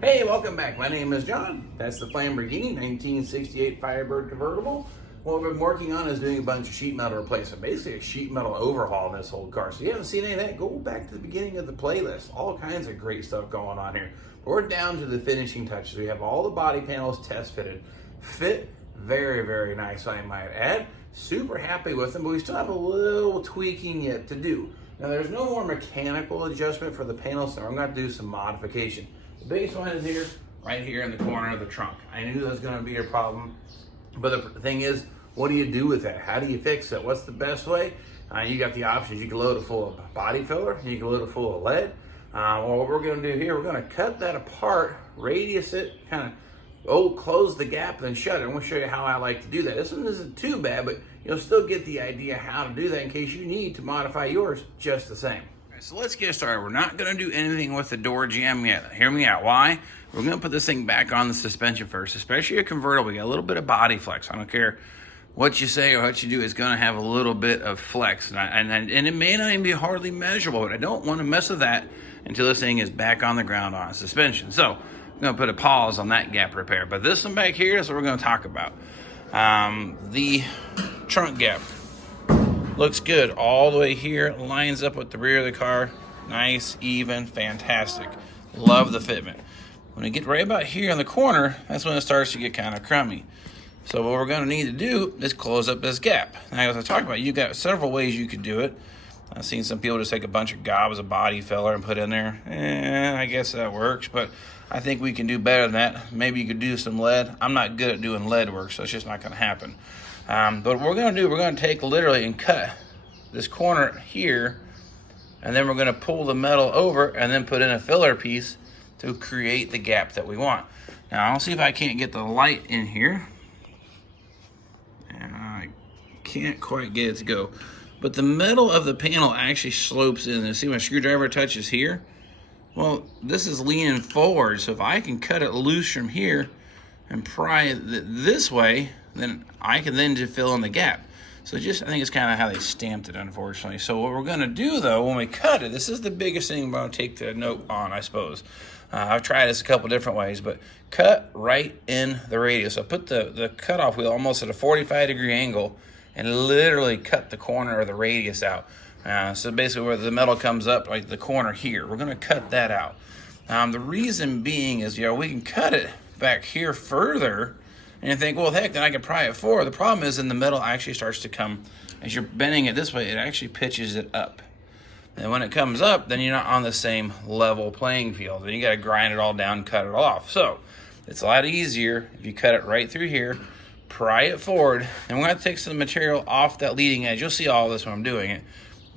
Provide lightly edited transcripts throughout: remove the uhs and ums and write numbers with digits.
Hey, welcome back. My name is John. That's the Lamborghini 1968 Firebird convertible. What we've been working on is doing a bunch of sheet metal replacement, basically a sheet metal overhaul in this whole car. So if you haven't seen any of that, go back to the beginning of the playlist. All kinds of great stuff going on here. But we're down to the finishing touches. We have all the body panels test fitted. Fit very, very nice, I might add. Super happy with them, but we still have a little tweaking yet to do. Now there's no more mechanical adjustment for the panels, so I'm going to do some modification. The biggest one is here, right here in the corner of the trunk. I knew that was going to be a problem, but the thing is, what do you do with that? How do you fix it? What's the best way? You got the options. You can load it full of body filler, you can load it full of lead. Well, what we're going to do here, we're going to cut that apart, radius it, kind of close the gap, then shut it. I'm going to show you how I like to do that. This one isn't too bad, but you'll still get the idea how to do that in case you need to modify yours just the same. So let's get started. We're not going to do anything with the door jamb yet. Hear me out. Why? We're going to put this thing back on the suspension first, especially a convertible. We got a little bit of body flex. I don't care what you say or what you do. It's going to have a little bit of flex. And it may not even be hardly measurable, but I don't want to mess with that until this thing is back on the ground on suspension. So I'm going to put a pause on that gap repair. But this one back here is what we're going to talk about. The trunk gap. Looks good all the way here, lines up with the rear of the car. Nice, even, fantastic. Love the fitment. When we get right about here in the corner, that's when it starts to get kind of crummy. So what we're going to need to do is close up this gap. Now, as I talked about, you've got several ways you could do it. I've seen some people just take a bunch of gobs of body filler and put in there. I guess that works, but I think we can do better than that. Maybe you could do some lead. I'm not good at doing lead work, so it's just not going to happen. But what we're going to do, we're going to take literally and cut this corner here, and then we're going to pull the metal over and then put in a filler piece to create the gap that we want. Now, I'll see if I can't get the light in here. And I can't quite get it to go. But the metal of the panel actually slopes in. And see, my screwdriver touches here. Well, this is leaning forward, so if I can cut it loose from here and pry it this way, then I can then just fill in the gap. So I think it's kind of how they stamped it, unfortunately. So what we're going to do, though, when we cut it, this is the biggest thing I'm going to take the note on, I suppose. I've tried this a couple different ways, but cut right in the radius. So put the cutoff wheel almost at a 45-degree angle and literally cut the corner of the radius out. So basically where the metal comes up, like the corner here, we're going to cut that out. The reason being is, we can cut it back here further, and you think, well, heck, then I can pry it forward. The problem is then the metal actually starts to come, as you're bending it this way, it actually pitches it up. And when it comes up, then you're not on the same level playing field. Then you got to grind it all down and cut it off. So it's a lot easier if you cut it right through here, pry it forward, and we're going to take some material off that leading edge. You'll see all this when I'm doing it.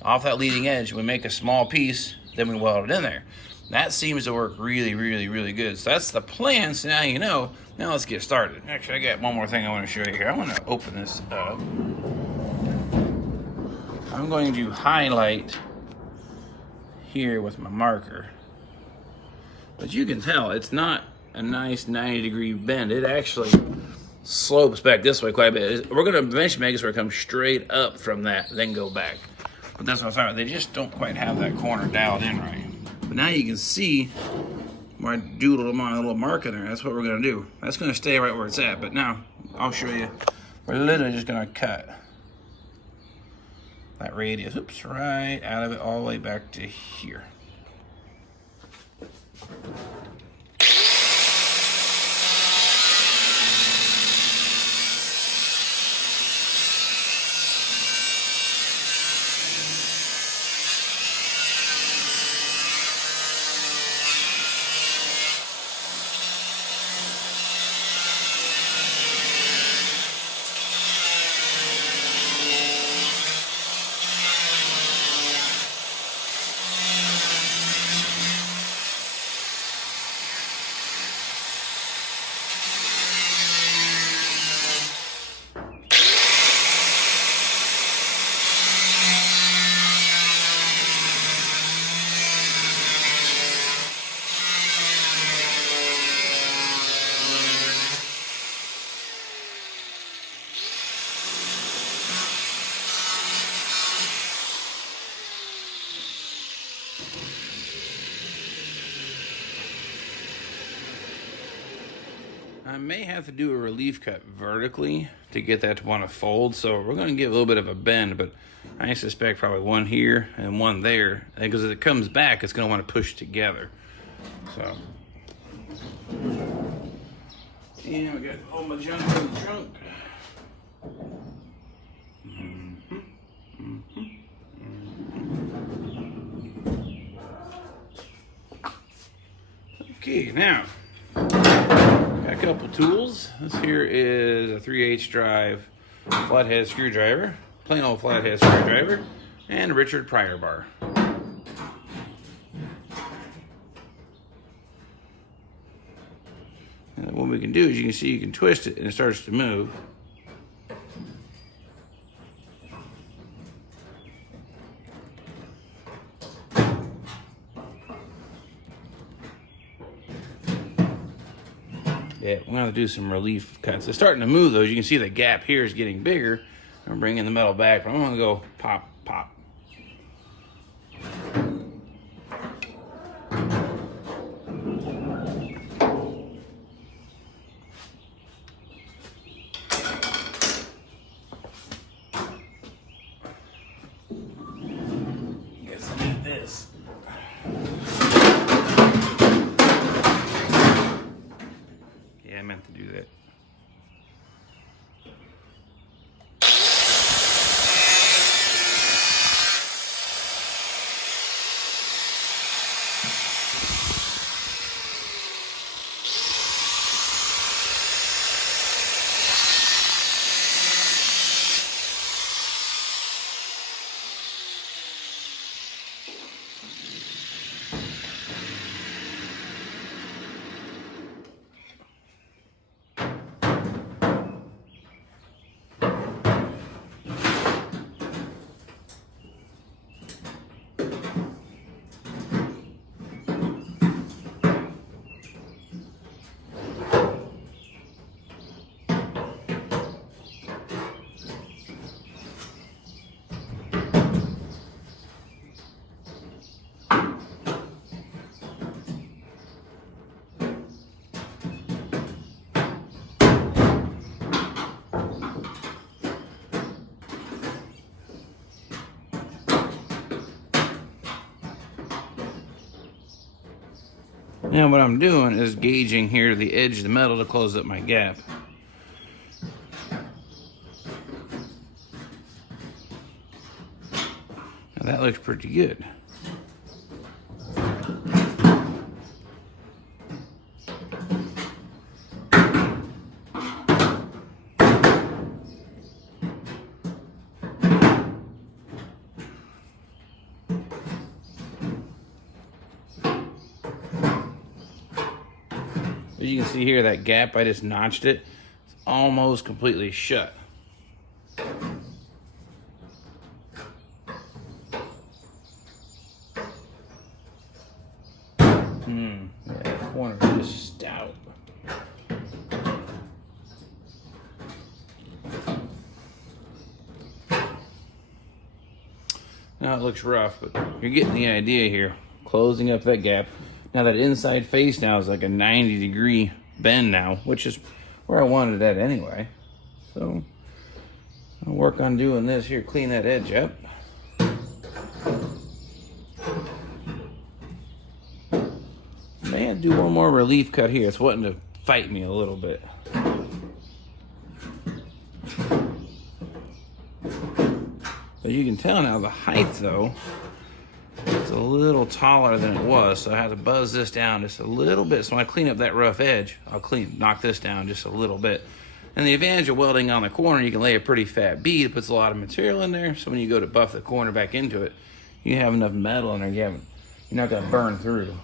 Off that leading edge, we make a small piece, then we weld it in there. That seems to work really, really, really good. So that's the plan. So now you know. Now let's get started. Actually, I got one more thing I want to show you here. I want to open this up. I'm going to highlight here with my marker. But you can tell it's not a nice 90-degree bend. It actually slopes back this way quite a bit. We're going to eventually make it so it comes straight up from that, then go back. But that's what I'm talking about. They just don't quite have that corner dialed in right. But now you can see where I doodled my little mark in there. That's what we're going to do. That's going to stay right where it's at. But now I'll show you. We're literally just going to cut that radius, right out of it all the way back to here. I may have to do a relief cut vertically to get that to want to fold, so we're going to give a little bit of a bend, but I suspect probably one here and one there, because as it comes back, it's going to want to push together. So, and we got all my junk in the trunk. Okay, now got a couple tools. This here is a 3/8 drive flathead screwdriver, plain old flathead screwdriver, and a Richard Pryor bar. And what we can do is you can see you can twist it and it starts to move. Yeah, we're going to do some relief cuts. It's starting to move, though. As you can see, the gap here is getting bigger. I'm bringing the metal back, but I'm going to go pop, pop. Guess I need this. I meant to do that. Now what I'm doing is gauging here the edge of the metal to close up my gap. Now that looks pretty good. As you can see here, that gap, I just notched it. It's almost completely shut. Yeah, that corner is just stout. Now it looks rough, but you're getting the idea here. Closing up that gap. Now that inside face now is like a 90-degree bend now, which is where I wanted it at anyway. So I'll work on doing this here, clean that edge up. May I do one more relief cut here. It's wanting to fight me a little bit. But you can tell now the height though, it's a little taller than it was, so I have to buzz this down just a little bit. So when I clean up that rough edge, I'll knock this down just a little bit. And the advantage of welding on the corner, you can lay a pretty fat bead. It puts a lot of material in there, so when you go to buff the corner back into it, you have enough metal in there. You're not going to burn through.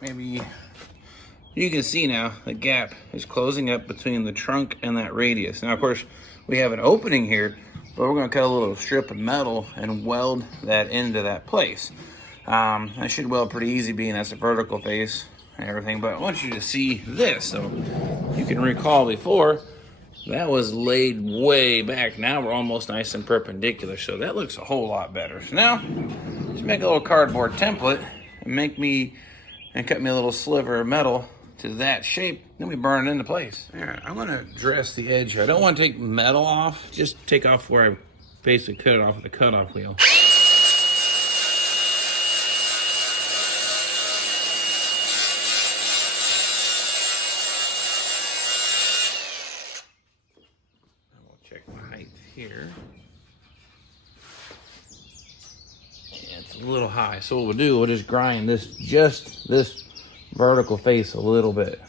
Maybe you can see now the gap is closing up between the trunk and that radius. Now, of course, we have an opening here, but we're going to cut a little strip of metal and weld that into that place. I should weld pretty easy being that's a vertical face and everything, but I want you to see this. So you can recall before, That was laid way back. Now we're almost nice and perpendicular, so that looks a whole lot better. So now, just make a little cardboard template and cut me a little sliver of metal to that shape. Then we burn it into place. All right, I'm gonna dress the edge here. I don't want to take metal off. Just take off where I basically cut it off with the cutoff wheel. Check my height here. Yeah, it's a little high. So what we'll do, we'll just grind this vertical face a little bit.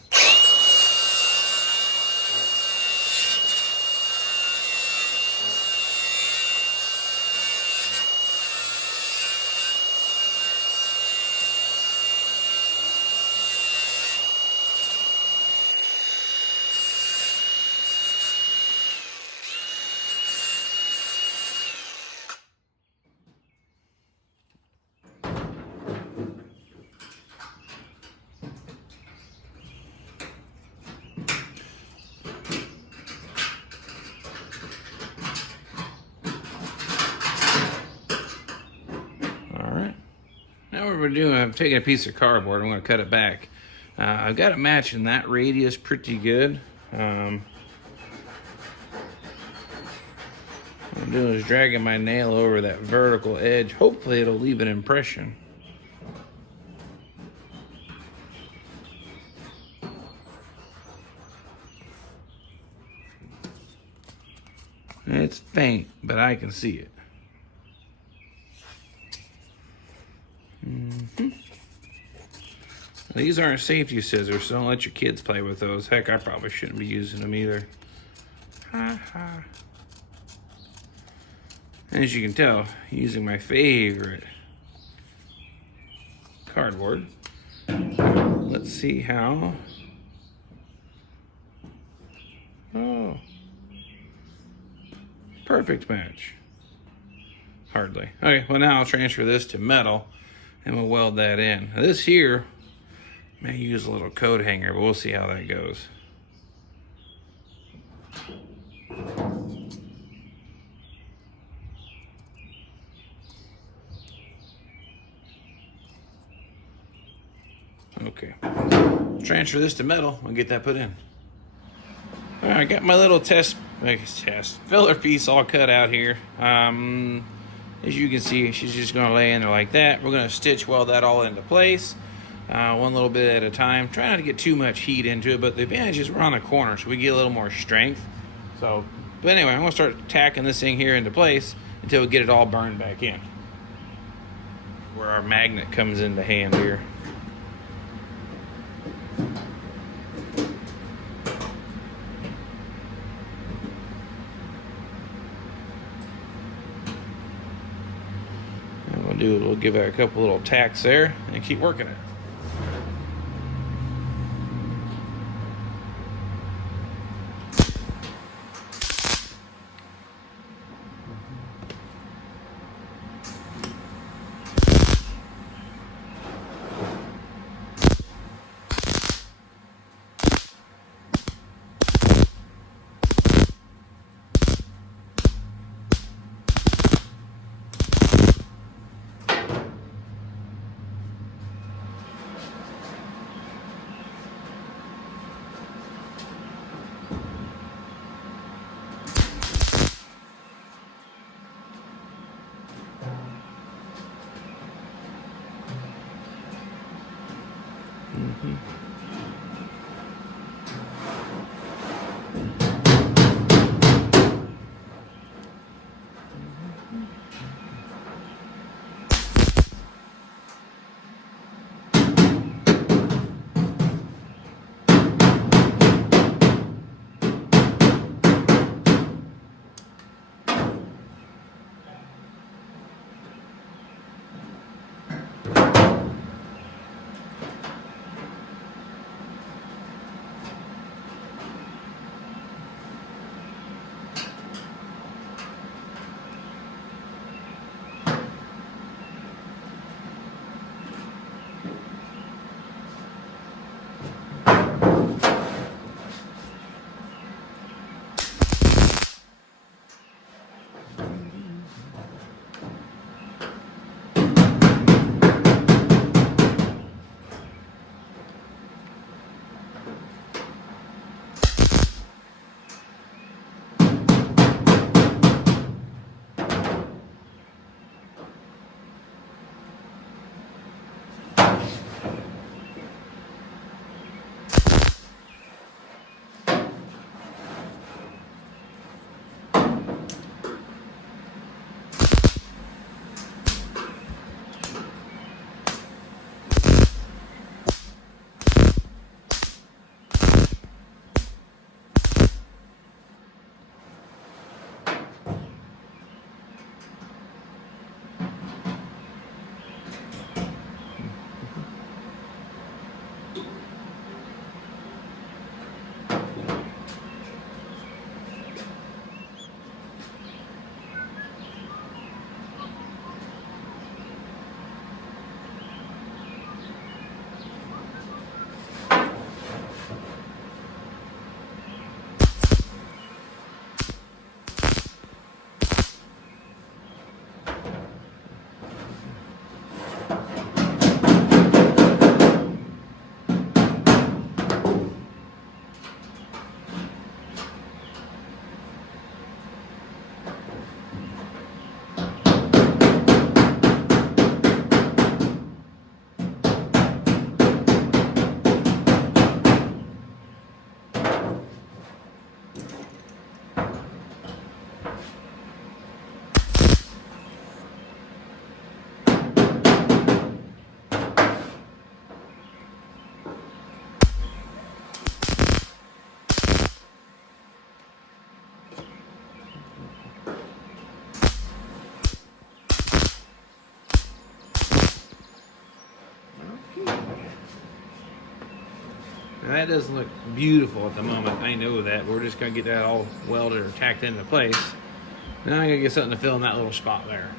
Now what we're doing, I'm taking a piece of cardboard, I'm going to cut it back. I've got it matching that radius pretty good. What I'm doing is dragging my nail over that vertical edge. Hopefully it'll leave an impression. It's faint, but I can see it. These aren't safety scissors, so don't let your kids play with those. Heck, I probably shouldn't be using them either. As you can tell, using my favorite cardboard. Let's see how. Oh, perfect match. Hardly. Okay, well now I'll transfer this to metal and we'll weld that in. Now this here may use a little coat hanger, but we'll see how that goes. Okay, transfer this to metal and get that put in. All right, I got my little filler piece all cut out here. As you can see, she's just gonna lay in there like that. We're gonna stitch weld that all into place, one little bit at a time. Try not to get too much heat into it, but the advantage is we're on the corner, so we get a little more strength. So, but anyway, I'm gonna start tacking this thing here into place until we get it all burned back in. Where our magnet comes into hand here. We'll give it a couple little tacks there and keep working it. that doesn't look beautiful at the moment. I know that. We're just going to get that all welded or tacked into place. Now I'm going to get something to fill in that little spot there.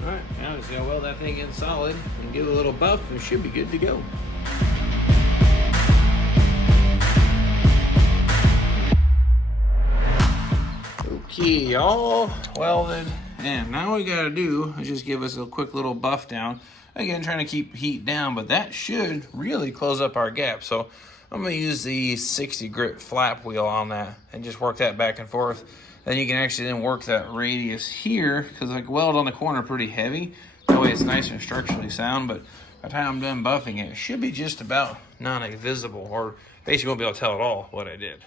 Alright, now just gonna weld that thing in solid and give it a little buff and it should be good to go. Okay, all welded, and now what we gotta do is just give us a quick little buff down. Again, trying to keep heat down, but that should really close up our gap. So I'm gonna use the 60 grit flap wheel on that and just work that back and forth. Then you can actually then work that radius here, because like weld on the corner pretty heavy. That way it's nice and structurally sound, but by the time I'm done buffing it, it should be just about non-visible, or basically won't be able to tell at all what I did.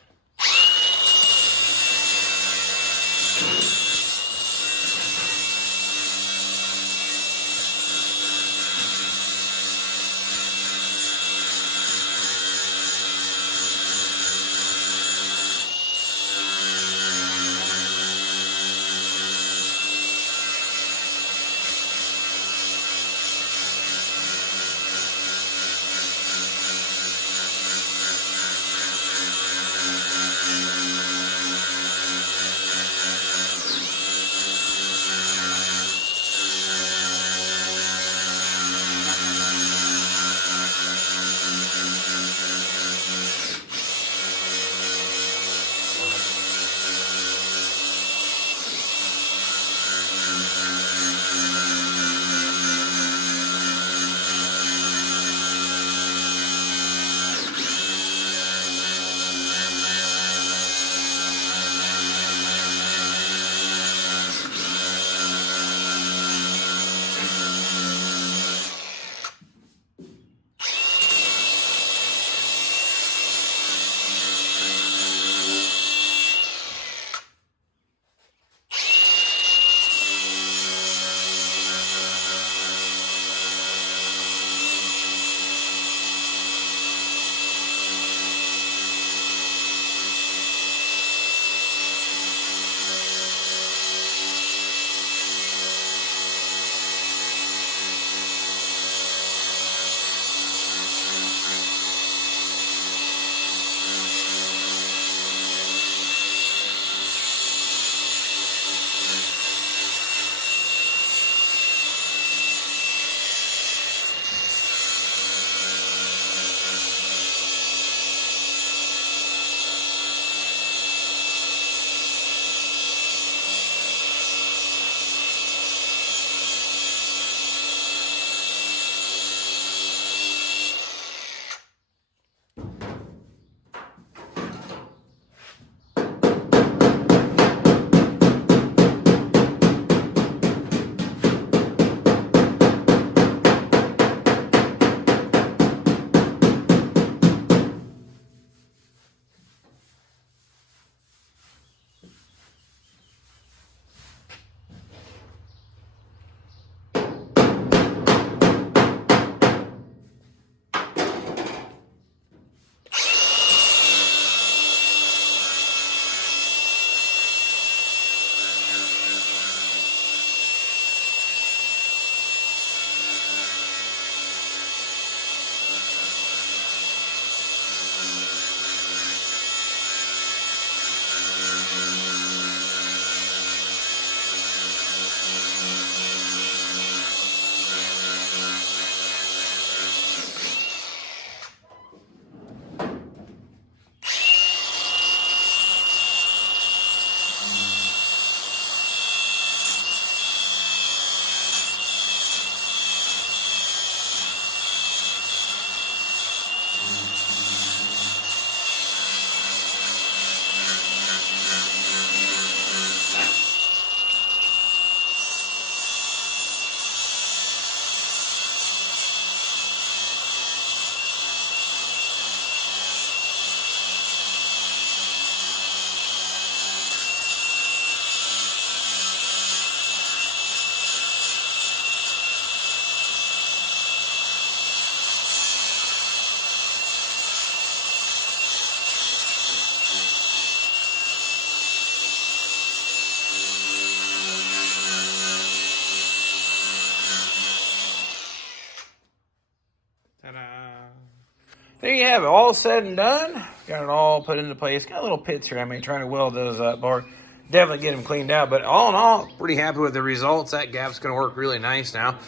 there you have it, all said and done. Got it all put into place. Got little pits here. I may try to weld those up or definitely get them cleaned out. But all in all, pretty happy with the results. That gap's going to work really nice now.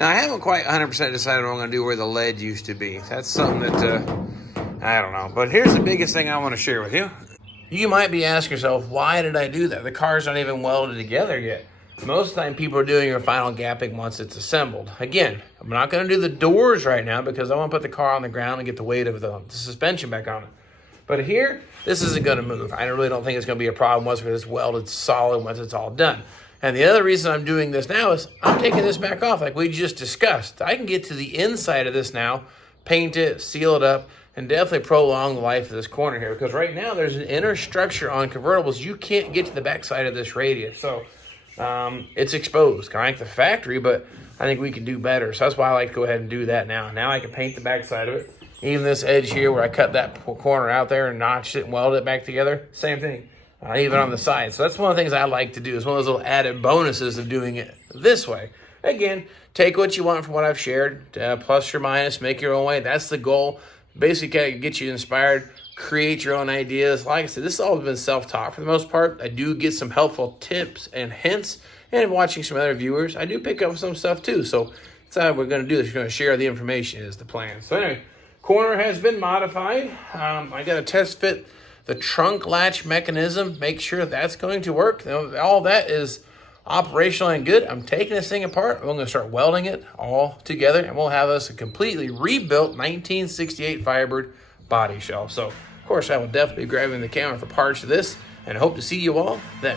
Now, I haven't quite 100% decided what I'm going to do where the lead used to be. That's something that, I don't know. But here's the biggest thing I want to share with you. You might be asking yourself, why did I do that? The car's not even welded together yet. Most of the time, people are doing your final gapping once it's assembled. Again, I'm not going to do the doors right now because I want to put the car on the ground and get the weight of the suspension back on it. But here, this isn't going to move. I really don't think it's going to be a problem once it's welded solid once it's all done. And the other reason I'm doing this now is I'm taking this back off like we just discussed. I can get to the inside of this now, paint it, seal it up, and definitely prolong the life of this corner here. Because right now there's an inner structure on convertibles. You can't get to the backside of this radius. So it's exposed, kind of like the factory, but I think we can do better. So that's why I like to go ahead and do that now. Now I can paint the backside of it. Even this edge here where I cut that corner out there and notched it and welded it back together, same thing. Even on the side. So that's one of the things I like to do. It's one of those little added bonuses of doing it this way. Again, take what you want from what I've shared, plus or minus, make your own way. That's the goal. Basically, kind of get you inspired, create your own ideas. Like I said, this has all been self-taught for the most part. I do get some helpful tips and hints, and watching some other viewers, I do pick up some stuff too. So that's how we're going to do this. We're going to share the information is the plan. So anyway, corner has been modified. I got to test fit the trunk latch mechanism, make sure that's going to work. All that is operational and good. I'm taking this thing apart. I'm going to start welding it all together, and we'll have us a completely rebuilt 1968 Firebird body shell. So, of course, I will definitely be grabbing the camera for parts of this, and hope to see you all then.